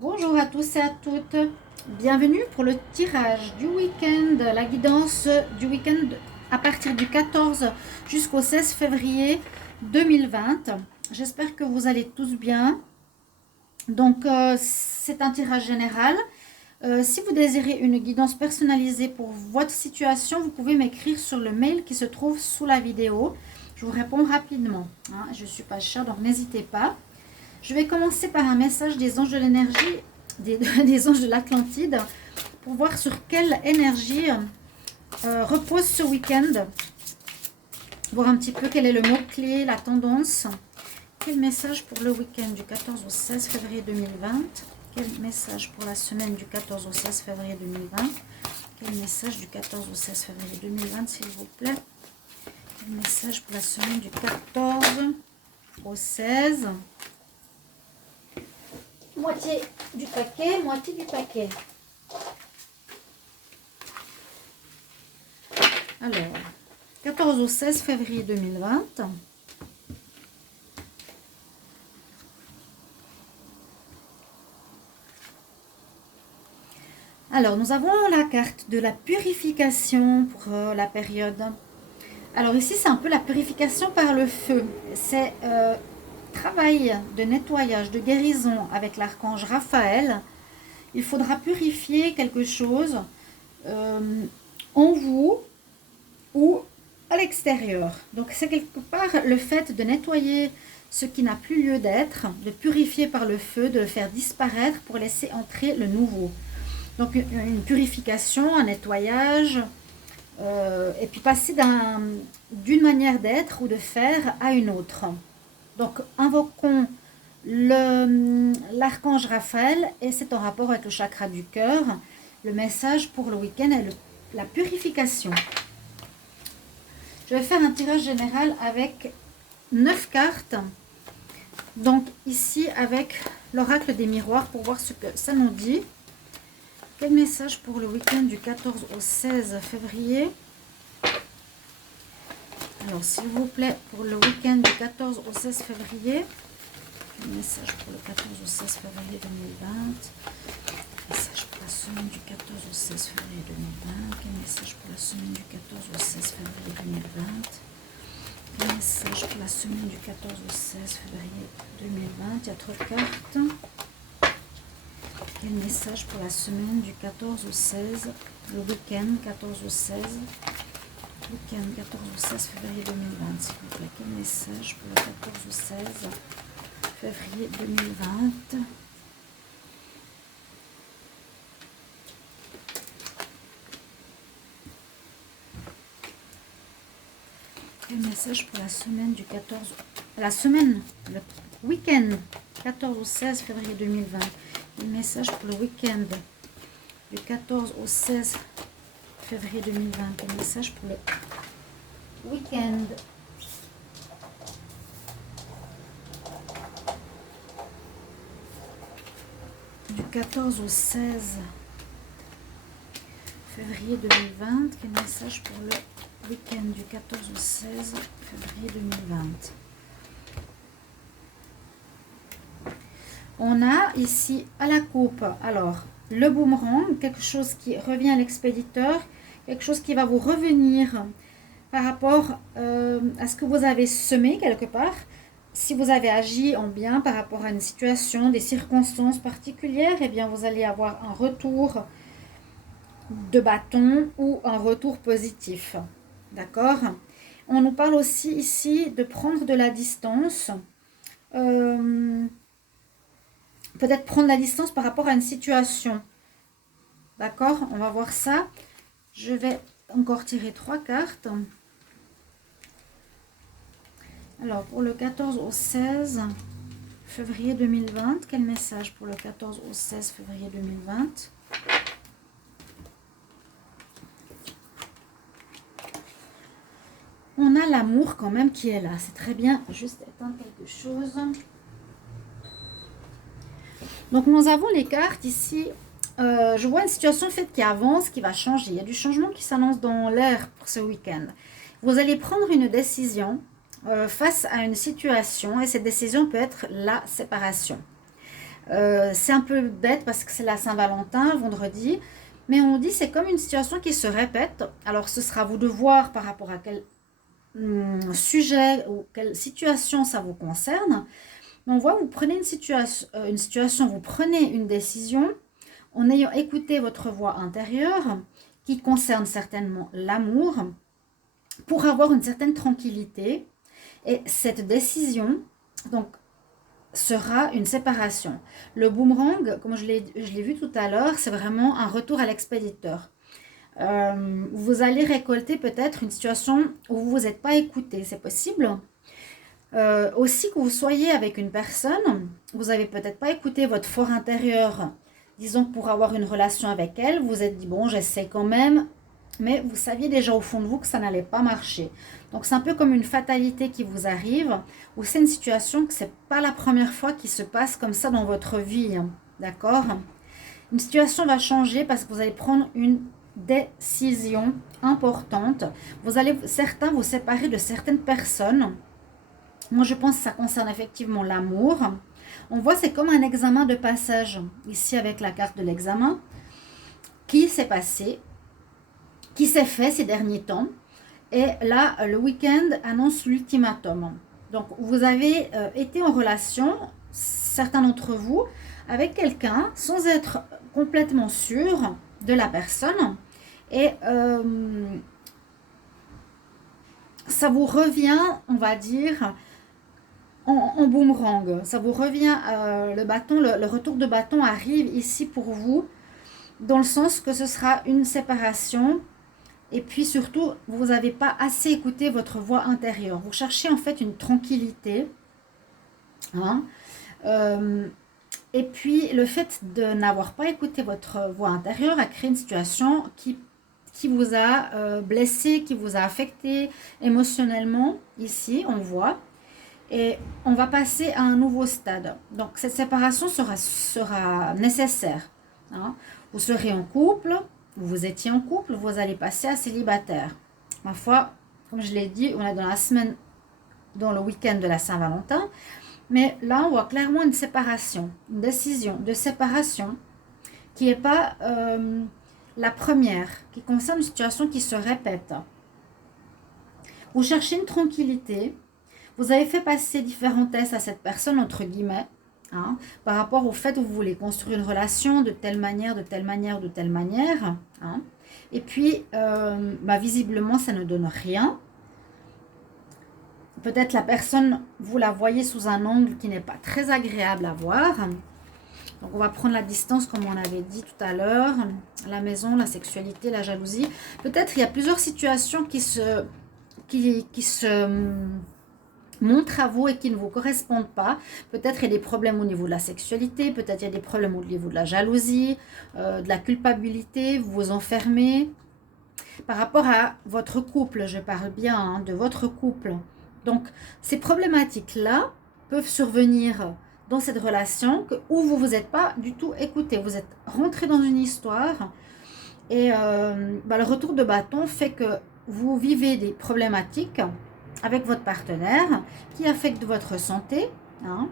Bonjour à tous et à toutes, bienvenue pour le tirage du week-end, la guidance du week-end à partir du 14 jusqu'au 16 février 2020. J'espère que vous allez tous bien. Donc c'est un tirage général. Si vous désirez une guidance personnalisée pour votre situation, vous pouvez m'écrire sur le mail qui se trouve sous la vidéo. Je vous réponds rapidement, hein. Je ne suis pas chère, donc n'hésitez pas. Je vais commencer par un message des anges de l'énergie, des anges de l'Atlantide, pour voir sur quelle énergie repose ce week-end. Voir un petit peu quel est le mot-clé, la tendance. Quel message pour le week-end du 14 au 16 février 2020? Quel message pour la semaine du 14 au 16 février 2020? Quel message du 14 au 16 février 2020, s'il vous plaît? Quel message pour la semaine du 14 au 16? Moitié du paquet, moitié du paquet. Alors, 14 au 16 février 2020. Alors, nous avons la carte de la purification pour la période. Alors ici, c'est un peu la purification par le feu. C'est travail de nettoyage, de guérison avec l'archange Raphaël. Il faudra purifier quelque chose en vous ou à l'extérieur. Donc c'est quelque part le fait de nettoyer ce qui n'a plus lieu d'être, de purifier par le feu, de le faire disparaître pour laisser entrer le nouveau. Donc une purification, un nettoyage, et puis passer d'une manière d'être ou de faire à une autre. Donc invoquons l'archange Raphaël, et c'est en rapport avec le chakra du cœur. Le message pour le week-end est la purification. Je vais faire un tirage général avec 9 cartes. Donc ici avec l'oracle des miroirs pour voir ce que ça nous dit. Quel message pour le week-end du 14 au 16 février? Alors s'il vous plaît, pour le week-end du 14 au 16 février, quel message pour le 14 au 16 février 2020? Message pour la semaine du 14 au 16 février 2020. Quel message pour la semaine du 14 au 16 février 2020? Quel message pour la semaine du 14 au 16 février 2020? Il y a trop de cartes. Quel message pour la semaine du 14 au 16, le week-end 14 au 16, week-end 14 au 16 février 2020, s'il vous plaît. Quel message pour le 14 au 16 février 2020? Quel message pour la semaine du 14, la semaine, le week-end 14 au 16 février 2020? Quel message pour le week-end du 14 au 16 février 2020? Quel message pour le week-end du 14 au 16 février 2020? Quel message pour le week-end du 14 au 16 février 2020? On a ici à la coupe, alors, le boomerang, quelque chose qui revient à l'expéditeur, quelque chose qui va vous revenir par rapport à ce que vous avez semé quelque part. Si vous avez agi en bien par rapport à une situation, des circonstances particulières, eh bien vous allez avoir un retour de bâton ou un retour positif. D'accord? On nous parle aussi ici de prendre de la distance. Peut-être prendre la distance par rapport à une situation. D'accord? On va voir ça. Je vais encore tirer 3 cartes. Alors, pour le 14 au 16 février 2020, quel message pour le 14 au 16 février 2020? On a l'amour quand même qui est là. C'est très bien. Juste éteindre quelque chose. Donc, nous avons les cartes ici. Je vois une situation faite qui avance, qui va changer. Il y a du changement qui s'annonce dans l'air pour ce week-end. Vous allez prendre une décision face à une situation et cette décision peut être la séparation. C'est un peu bête parce que c'est la Saint-Valentin, vendredi. Mais on dit c'est comme une situation qui se répète. Alors ce sera à vous de voir par rapport à quel sujet ou quelle situation ça vous concerne. Mais on voit, vous prenez une situation, vous prenez une décision en ayant écouté votre voix intérieure qui concerne certainement l'amour pour avoir une certaine tranquillité. Et cette décision, donc, sera une séparation. Le boomerang, comme je l'ai vu tout à l'heure, c'est vraiment un retour à l'expéditeur. Vous allez récolter peut-être une situation où vous ne vous êtes pas écouté, c'est possible. Aussi que vous soyez avec une personne, vous n'avez peut-être pas écouté votre fort intérieur. Disons que pour avoir une relation avec elle, vous vous êtes dit, bon, j'essaie quand même, mais vous saviez déjà au fond de vous que ça n'allait pas marcher. Donc c'est un peu comme une fatalité qui vous arrive, ou c'est une situation que ce n'est pas la première fois qui se passe comme ça dans votre vie, hein, d'accord? Une situation va changer parce que vous allez prendre une décision importante. Vous allez, certains, vous séparer de certaines personnes. Moi, je pense que ça concerne effectivement l'amour. On voit, c'est comme un examen de passage, ici avec la carte de l'examen, qui s'est passé, qui s'est fait ces derniers temps. Et là, le week-end annonce l'ultimatum. Donc, vous avez été en relation, certains d'entre vous, avec quelqu'un sans être complètement sûr de la personne. Et ça vous revient, on va dire, en boomerang. Ça vous revient, le bâton, le retour de bâton arrive ici pour vous, dans le sens que ce sera une séparation. Et puis surtout, vous n'avez pas assez écouté votre voix intérieure. Vous cherchez en fait une tranquillité. Hein. Et puis le fait de n'avoir pas écouté votre voix intérieure a créé une situation qui vous a blessé, qui vous a affecté émotionnellement. Ici, on voit. Et on va passer à un nouveau stade. Donc cette séparation sera nécessaire. Hein. Vous serez en couple. Vous étiez en couple, vous allez passer à célibataire. Ma foi, comme je l'ai dit, on est dans la semaine, dans le week-end de la Saint-Valentin. Mais là, on voit clairement une séparation, une décision de séparation qui n'est pas la première, qui concerne une situation qui se répète. Vous cherchez une tranquillité. Vous avez fait passer différents tests à cette personne, entre guillemets. Hein, par rapport au fait où vous voulez construire une relation de telle manière, de telle manière, de telle manière. Hein. Et puis, visiblement, ça ne donne rien. Peut-être la personne, vous la voyez sous un angle qui n'est pas très agréable à voir. Donc, on va prendre la distance, comme on avait dit tout à l'heure. La maison, la sexualité, la jalousie. Peut-être il y a plusieurs situations qui se montrent à vous et qui ne vous correspondent pas. Peut-être il y a des problèmes au niveau de la sexualité, peut-être il y a des problèmes au niveau de la jalousie, de la culpabilité, vous vous enfermez. Par rapport à votre couple, je parle bien hein, de votre couple. Donc, ces problématiques-là peuvent survenir dans cette relation où vous ne vous êtes pas du tout écouté. Vous êtes rentré dans une histoire et le retour de bâton fait que vous vivez des problématiques avec votre partenaire qui affecte votre santé. Hein.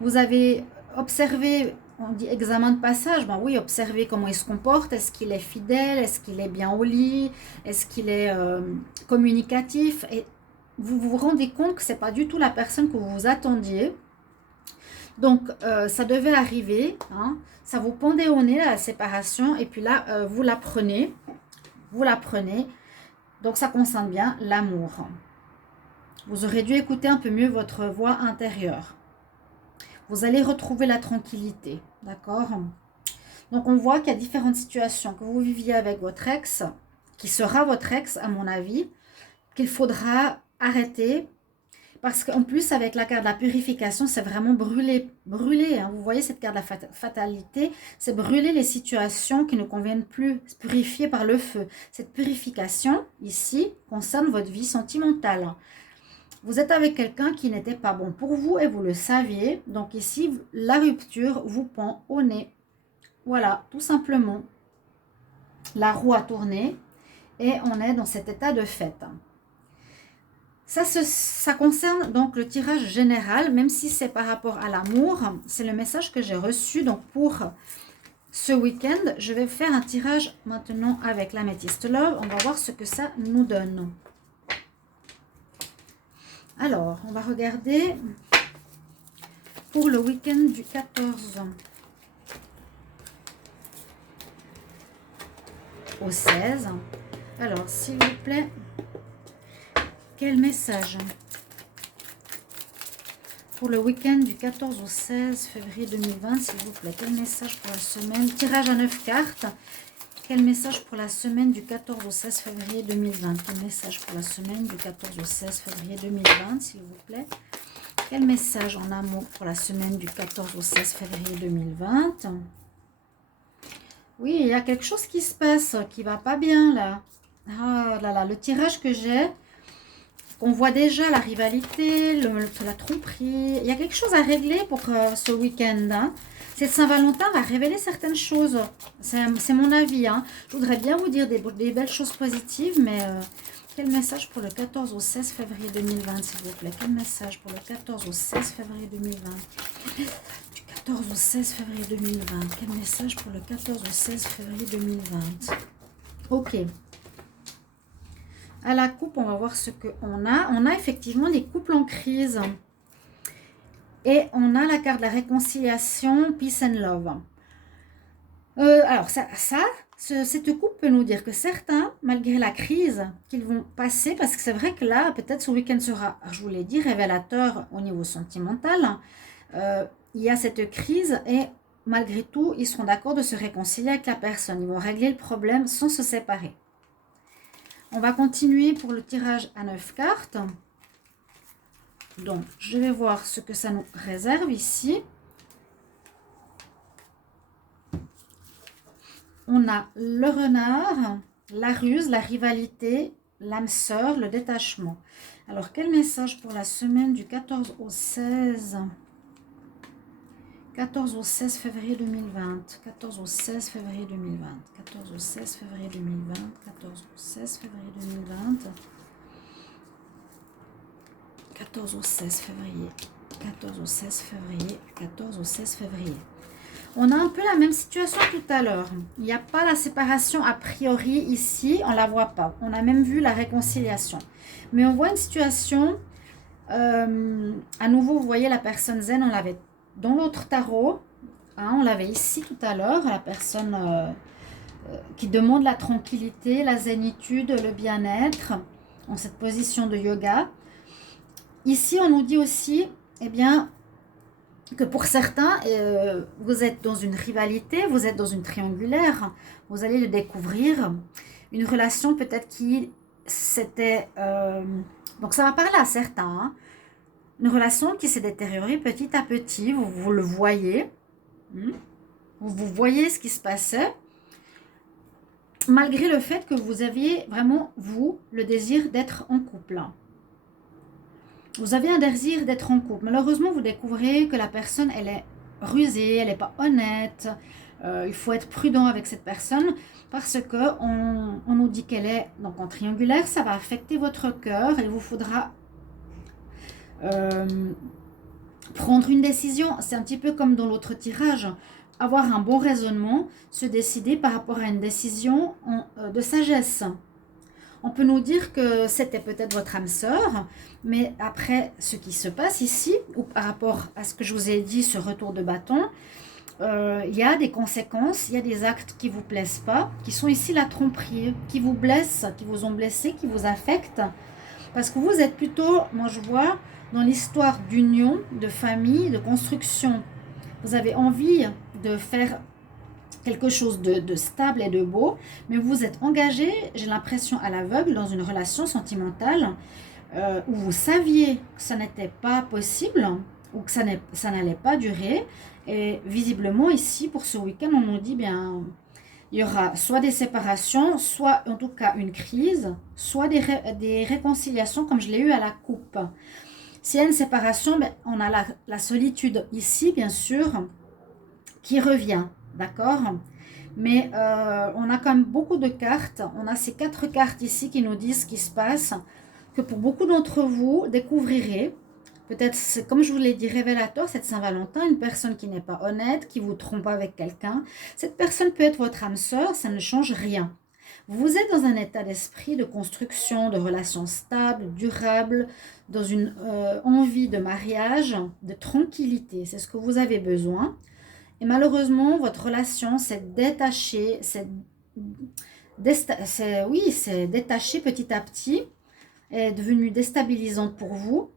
Vous avez observé, on dit examen de passage, ben oui, observez comment il se comporte, est-ce qu'il est fidèle, est-ce qu'il est bien au lit, est-ce qu'il est communicatif, et vous vous rendez compte que ce n'est pas du tout la personne que vous vous attendiez. Donc, ça devait arriver, hein. Ça vous pendait au nez, la séparation, et puis là, vous la prenez, donc ça concerne bien l'amour. Vous aurez dû écouter un peu mieux votre voix intérieure. Vous allez retrouver la tranquillité, d'accord? Donc, on voit qu'il y a différentes situations que vous viviez avec votre ex, qui sera votre ex, à mon avis, qu'il faudra arrêter. Parce qu'en plus, avec la carte de la purification, c'est vraiment brûler. Hein. Vous voyez cette carte de la fatalité, c'est brûler les situations qui ne conviennent plus, purifier par le feu. Cette purification, ici, concerne votre vie sentimentale. Vous êtes avec quelqu'un qui n'était pas bon pour vous et vous le saviez. Donc ici, la rupture vous pend au nez. Voilà, tout simplement. La roue a tourné et on est dans cet état de fait. Ça concerne donc le tirage général, même si c'est par rapport à l'amour. C'est le message que j'ai reçu. Donc pour ce week-end, je vais faire un tirage maintenant avec l'améthyste Love. On va voir ce que ça nous donne. Alors, on va regarder pour le week-end du 14 au 16. Alors, s'il vous plaît, quel message pour le week-end du 14 au 16 février 2020, s'il vous plaît, quel message pour la semaine? Tirage à 9 cartes. Quel message pour la semaine du 14 au 16 février 2020? Quel message pour la semaine du 14 au 16 février 2020, s'il vous plaît? Quel message en amour pour la semaine du 14 au 16 février 2020? Oui, il y a quelque chose qui se passe, qui va pas bien là. Ah là là, le tirage que j'ai, on voit déjà la rivalité, la tromperie. Il y a quelque chose à régler pour ce week-end. Hein. Cette Saint-Valentin va révéler certaines choses. C'est mon avis. Hein. Je voudrais bien vous dire des belles choses positives, mais quel message pour le 14 au 16 février 2020, s'il vous plaît? Quel message pour le 14 au 16 février 2020? Du 14 au 16 février 2020. Quel message pour le 14 au 16 février 2020? Ok. À la coupe, on va voir ce qu'on a. On a effectivement les couples en crise. Et on a la carte de la réconciliation, Peace and Love. Alors, cette coupe peut nous dire que certains, malgré la crise qu'ils vont passer, parce que c'est vrai que là, peut-être ce week-end sera, je vous l'ai dit, révélateur au niveau sentimental. Il y a cette crise et malgré tout, ils seront d'accord de se réconcilier avec la personne. Ils vont régler le problème sans se séparer. On va continuer pour le tirage à 9 cartes. Donc, je vais voir ce que ça nous réserve ici. On a le renard, la ruse, la rivalité, l'âme sœur, le détachement. Alors, quel message pour la semaine du 14 au 16 14 au 16 février 2020. 14 au 16 février 2020. 14 au 16 février 2020. 14 au 16 février 2020. 14 au 16 février. 14 au 16 février. 14 au 16 février. On a un peu la même situation tout à l'heure. Il n'y a pas la séparation a priori ici. On ne la voit pas. On a même vu la réconciliation. Mais on voit une situation. À nouveau, vous voyez la personne zen. On l'avait dans l'autre tarot. Hein, on l'avait ici tout à l'heure. La personne qui demande la tranquillité, la zénitude, le bien-être. En cette position de yoga. Ici, on nous dit aussi, eh bien, que pour certains, vous êtes dans une rivalité, vous êtes dans une triangulaire, vous allez le découvrir. Une relation peut-être qui s'était... donc ça va parler à certains. Hein, une relation qui s'est détériorée petit à petit, vous le voyez. Vous voyez ce qui se passait. Malgré le fait que vous aviez vraiment, vous, le désir d'être en couple. Vous avez un désir d'être en couple. Malheureusement, vous découvrez que la personne, elle est rusée, elle n'est pas honnête. Il faut être prudent avec cette personne parce qu'on nous dit qu'elle est donc en triangulaire. Ça va affecter votre cœur. Il vous faudra prendre une décision. C'est un petit peu comme dans l'autre tirage. Avoir un bon raisonnement, se décider par rapport à une décision de sagesse. On peut nous dire que c'était peut-être votre âme sœur, mais après ce qui se passe ici, ou par rapport à ce que je vous ai dit, ce retour de bâton, il y a des conséquences, il y a des actes qui ne vous plaisent pas, qui sont ici la tromperie, qui vous blessent, qui vous ont blessé, qui vous affectent. Parce que vous êtes plutôt, moi je vois, dans l'histoire d'union, de famille, de construction. Vous avez envie de faire quelque chose de stable et de beau, mais vous êtes engagé, j'ai l'impression à l'aveugle, dans une relation sentimentale où vous saviez que ça n'était pas possible ou que ça n'allait pas durer. Et visiblement ici, pour ce week-end, on nous dit bien, il y aura soit des séparations, soit en tout cas une crise, soit des réconciliations comme je l'ai eu à la coupe. S'il y a une séparation, ben, on a la solitude ici, bien sûr, qui revient. D'accord? Mais on a quand même beaucoup de cartes. On a ces 4 cartes ici qui nous disent ce qui se passe. que pour beaucoup d'entre vous, découvrirez, peut-être, c'est comme je vous l'ai dit, révélateur, cette Saint-Valentin, une personne qui n'est pas honnête, qui vous trompe avec quelqu'un. Cette personne peut être votre âme sœur, ça ne change rien. Vous êtes dans un état d'esprit de construction, de relations stables, durables, dans une envie de mariage, de tranquillité. C'est ce que vous avez besoin. Et malheureusement, votre relation s'est détachée, c'est détaché petit à petit, est devenue déstabilisante pour vous.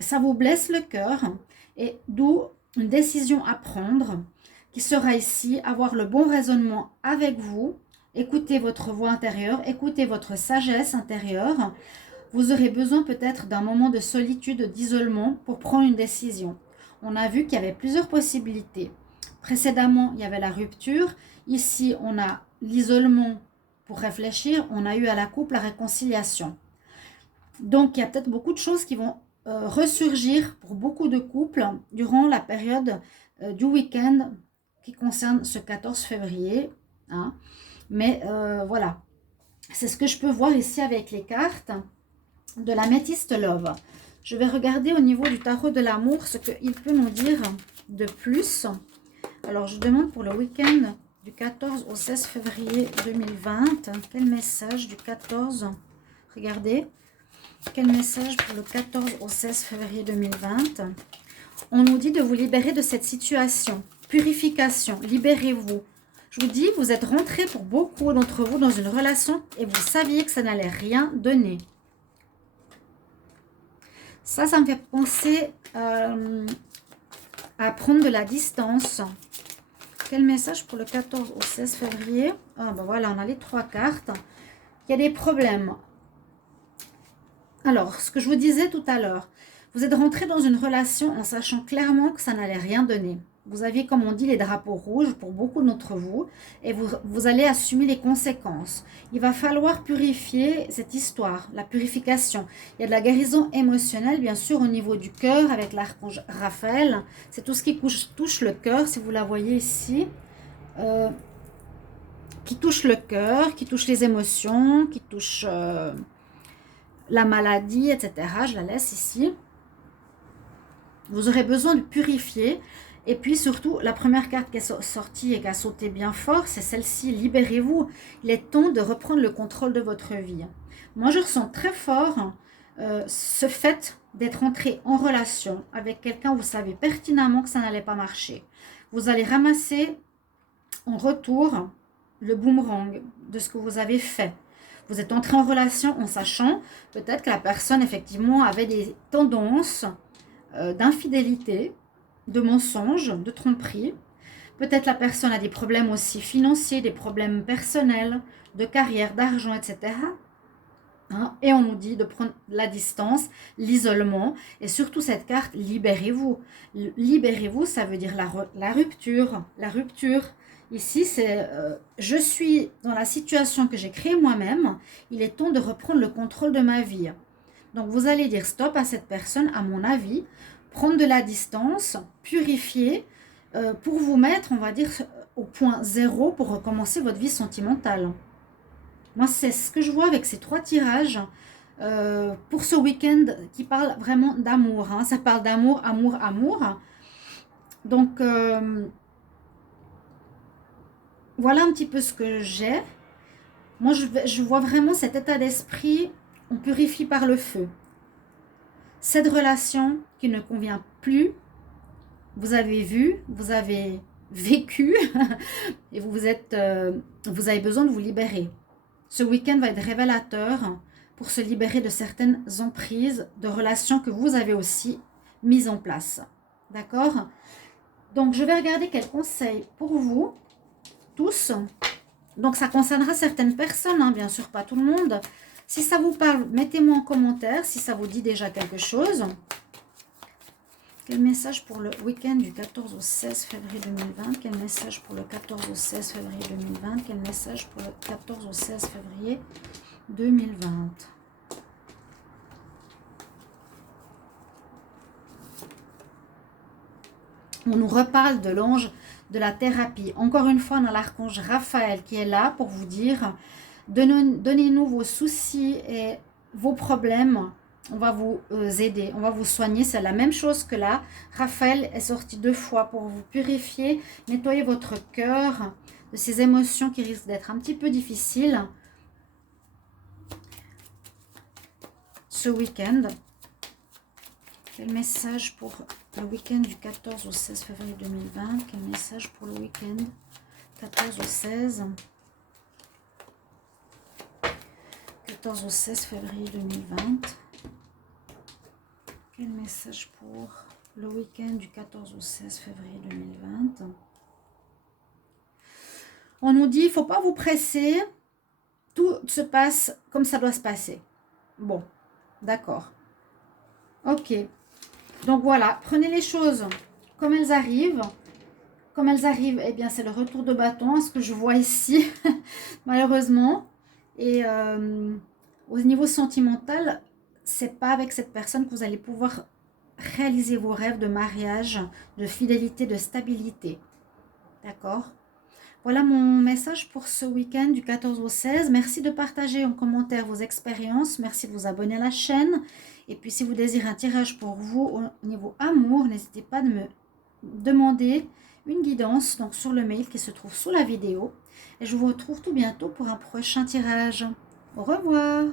Ça vous blesse le cœur et d'où une décision à prendre qui sera ici, avoir le bon raisonnement avec vous, écoutez votre voix intérieure, écoutez votre sagesse intérieure. Vous aurez besoin peut-être d'un moment de solitude, d'isolement pour prendre une décision. On a vu qu'il y avait plusieurs possibilités. Précédemment, il y avait la rupture. Ici, on a l'isolement pour réfléchir. On a eu à la coupe la réconciliation. Donc, il y a peut-être beaucoup de choses qui vont ressurgir pour beaucoup de couples durant la période du week-end qui concerne ce 14 février. Hein. Mais voilà, c'est ce que je peux voir ici avec les cartes de l'Amethyst Love. Je vais regarder au niveau du tarot de l'amour ce qu'il peut nous dire de plus. Alors, je demande pour le week-end du 14 au 16 février 2020. Quel message du 14? Regardez. Quel message pour le 14 au 16 février 2020? On nous dit de vous libérer de cette situation. Purification, libérez-vous. Je vous dis, vous êtes rentrés pour beaucoup d'entre vous dans une relation et vous saviez que ça n'allait rien donner. Ça me fait penser à prendre de la distance. Quel message pour le 14 au 16 février? Ah ben voilà, on a les 3 cartes. Il y a des problèmes. Alors, ce que je vous disais tout à l'heure, vous êtes rentré dans une relation en sachant clairement que ça n'allait rien donner. Vous aviez, comme on dit, les drapeaux rouges pour beaucoup d'entre vous et vous allez assumer les conséquences. Il va falloir purifier cette histoire, la purification. Il y a de la guérison émotionnelle, bien sûr, au niveau du cœur avec l'archange Raphaël. C'est tout ce qui touche le cœur, si vous la voyez ici. Qui touche le cœur, qui touche les émotions, qui touche la maladie, etc. Je la laisse ici. Vous aurez besoin de purifier. Et puis surtout, la première carte qui est sortie et qui a sauté bien fort, c'est celle-ci. Libérez-vous. Il est temps de reprendre le contrôle de votre vie. Moi, je ressens très fort ce fait d'être entré en relation avec quelqu'un où vous savez pertinemment que ça n'allait pas marcher. Vous allez ramasser en retour le boomerang de ce que vous avez fait. Vous êtes entré en relation en sachant peut-être que la personne, effectivement, avait des tendances d'infidélité, de mensonges, de tromperie. Peut-être la personne a des problèmes aussi financiers, des problèmes personnels, de carrière, d'argent, etc. Hein? Et on nous dit de prendre la distance, l'isolement, et surtout cette carte, libérez-vous. Libérez-vous, ça veut dire la rupture. La rupture, ici, c'est je suis dans la situation que j'ai créée moi-même, il est temps de reprendre le contrôle de ma vie. Donc vous allez dire stop à cette personne, à mon avis, prendre de la distance, purifier, pour vous mettre, on va dire, au point zéro pour recommencer votre vie sentimentale. Moi, c'est ce que je vois avec ces 3 tirages pour ce week-end qui parle vraiment d'amour. Hein. Ça parle d'amour, amour, amour. Donc, voilà un petit peu ce que j'ai. Moi, je vois vraiment cet état d'esprit, on purifie par le feu. Cette relation qui ne convient plus, vous avez vu, vous avez vécu et vous avez besoin de vous libérer. Ce week-end va être révélateur pour se libérer de certaines emprises, de relations que vous avez aussi mises en place. D'accord? Donc, je vais regarder quels conseils pour vous, tous. Donc, ça concernera certaines personnes, hein, bien sûr, pas tout le monde. Si ça vous parle, mettez-moi en commentaire si ça vous dit déjà quelque chose. Quel message pour le week-end du 14 au 16 février 2020? Quel message pour le 14 au 16 février 2020? Quel message pour le 14 au 16 février 2020? On nous reparle de l'ange de la thérapie. Encore une fois, on a l'archange Raphaël qui est là pour vous dire, donnez-nous vos soucis et vos problèmes. On va vous aider, on va vous soigner. C'est la même chose que là. Raphaël est sorti 2 fois pour vous purifier, nettoyer votre cœur de ces émotions qui risquent d'être un petit peu difficiles ce week-end. Quel message pour le week-end du 14 au 16 février 2020? Quel message pour le week-end 14 au 16? 14 au 16 février 2020. Quel message pour le week-end du 14 au 16 février 2020? On nous dit, il ne faut pas vous presser. Tout se passe comme ça doit se passer. Bon, d'accord. Ok. Donc voilà, prenez les choses comme elles arrivent. Comme elles arrivent, eh bien c'est le retour de bâton, ce que je vois ici, malheureusement. Et au niveau sentimental, c'est pas avec cette personne que vous allez pouvoir réaliser vos rêves de mariage, de fidélité, de stabilité. D'accord? Voilà mon message pour ce week-end du 14 au 16. Merci de partager en commentaire vos expériences. Merci de vous abonner à la chaîne. Et puis si vous désirez un tirage pour vous au niveau amour, n'hésitez pas de me demander une guidance donc sur le mail qui se trouve sous la vidéo. Et je vous retrouve tout bientôt pour un prochain tirage. Au revoir.